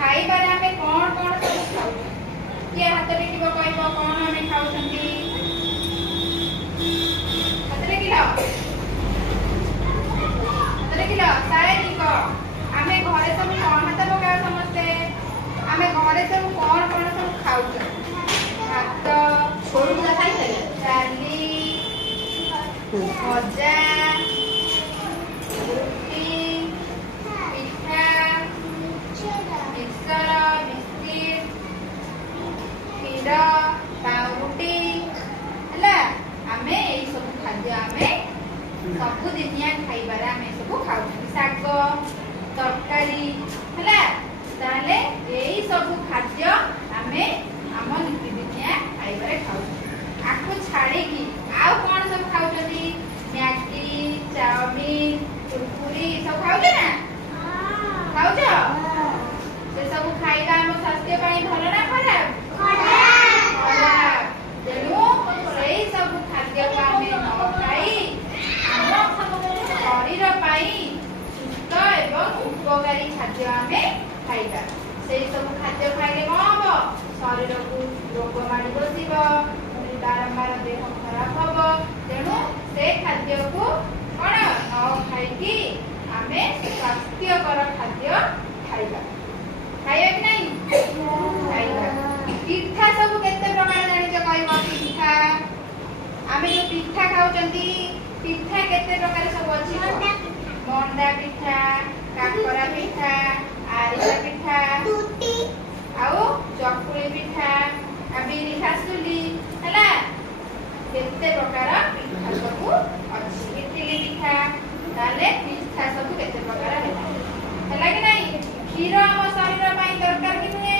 खाइबारे आमे कोन कोन सब खाउ किए हाथ टेकिबो कहबो कोन आमे खाउछंती हाथ टेकिलो सारे ठीक आमे घरे सब कोन हाथ पकाओ समस्ते आमे घरे सब कोन कोन सब खाउछ भात छोड़ू जा खाइ डाली भजा रुटी पिठा मिक्सर बिस्किट क्षीर पाउरुटी हला आमे एई सब खाद्य आमे सबु दिनिया खाइबार आमे सब खाउ साग तरकारी हला ताले एई सब खाद्य आमे आम नितिदिनिया खाइबारे खाउ आकु छाड़ी की आउ कोन सब खाउछथि मैगी चाउमीन कुरकुरी सब खाउछ ना खाउछ से सब खाइला हम स्वास्थ्य ପାଇଁ ଭଲ ना खराब खराब तेणु सेई सब खाद्य को आमे न खाई शरीर ପାଇଁ ସୁସ୍ଥ ଏବଂ ଉପକାରୀ ଖାଦ୍ୟ ଆମେ ଖାଇବା ସେଇ ସବୁ ଖାଦ୍ୟ ଖାଇଲେ କ'ଣ ହବ ଶରୀରକୁ ରୋଗ ମାଡ଼ି ବସିବ ବାରମ୍ବାର ଦେହ ଖରାପ ହବ ତେଣୁ ସେ ଖାଦ୍ୟକୁ କ'ଣ ନ ଖାଇକି ଆମେ ସ୍ୱାସ୍ଥ୍ୟକର ଖାଦ୍ୟ ଖାଇବା ଖାଇବା କି ନାହିଁ ଖାଇବା ପିଠା ସବୁ କେତେ ପ୍ରକାର ଜାଣିଛ କହିବ ପିଠା ଆମେ ଯୋଉ ପିଠା ଖାଉଛନ୍ତି पिठा केते प्रकार सब अछि मंडा पिठा काकरा पिठा आरिसा पिठा टूटी आउ चकुली पिठा अबिरी खासुली हला केते प्रकार पिठा सब अछि इडली पिठा ताले पिठा सब केते प्रकार हला कि नहीं क्षीर हम शरीर पई दरकार कि नुए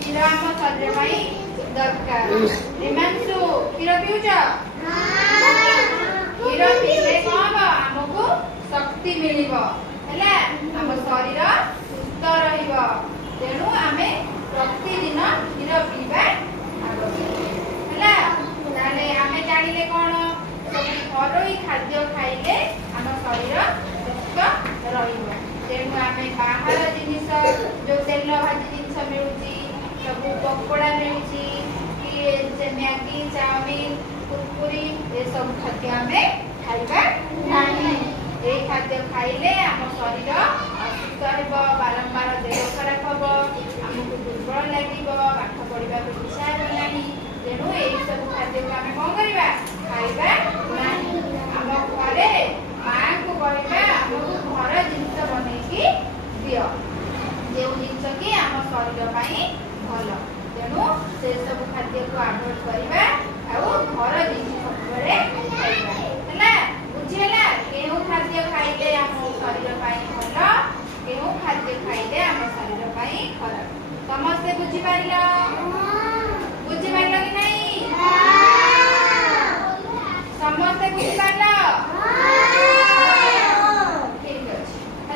क्षीर हम शरीर पई दरकार हिमांशु क्षीर पिउछ क्षीर पीले कौन आमको शक्ति मिलिबो हैला हम शरीर सुस्थ रहिबो तेणु आमे प्रतिदिन क्षीर पीबा आवश्यक हैला ताले आमे जानिले कोन सब घरोई खाद्य खाइले हम शरीर सुस्थ रहिबो तेणु आमे बाहर जिनिस जो तेल भाजी जिनिस मिलुची सब पकोड़ा मिलुची कि से मैगी चाउमीन कुरकुरी ये सब खाद्य आमे खाइबा नाही ए खाद्य खाइले हम शरीर असुस्थ हेबो बारंबार देह खराब हेबो हमको दुर्बल लागिबो पाठ पढ़िबा इच्छा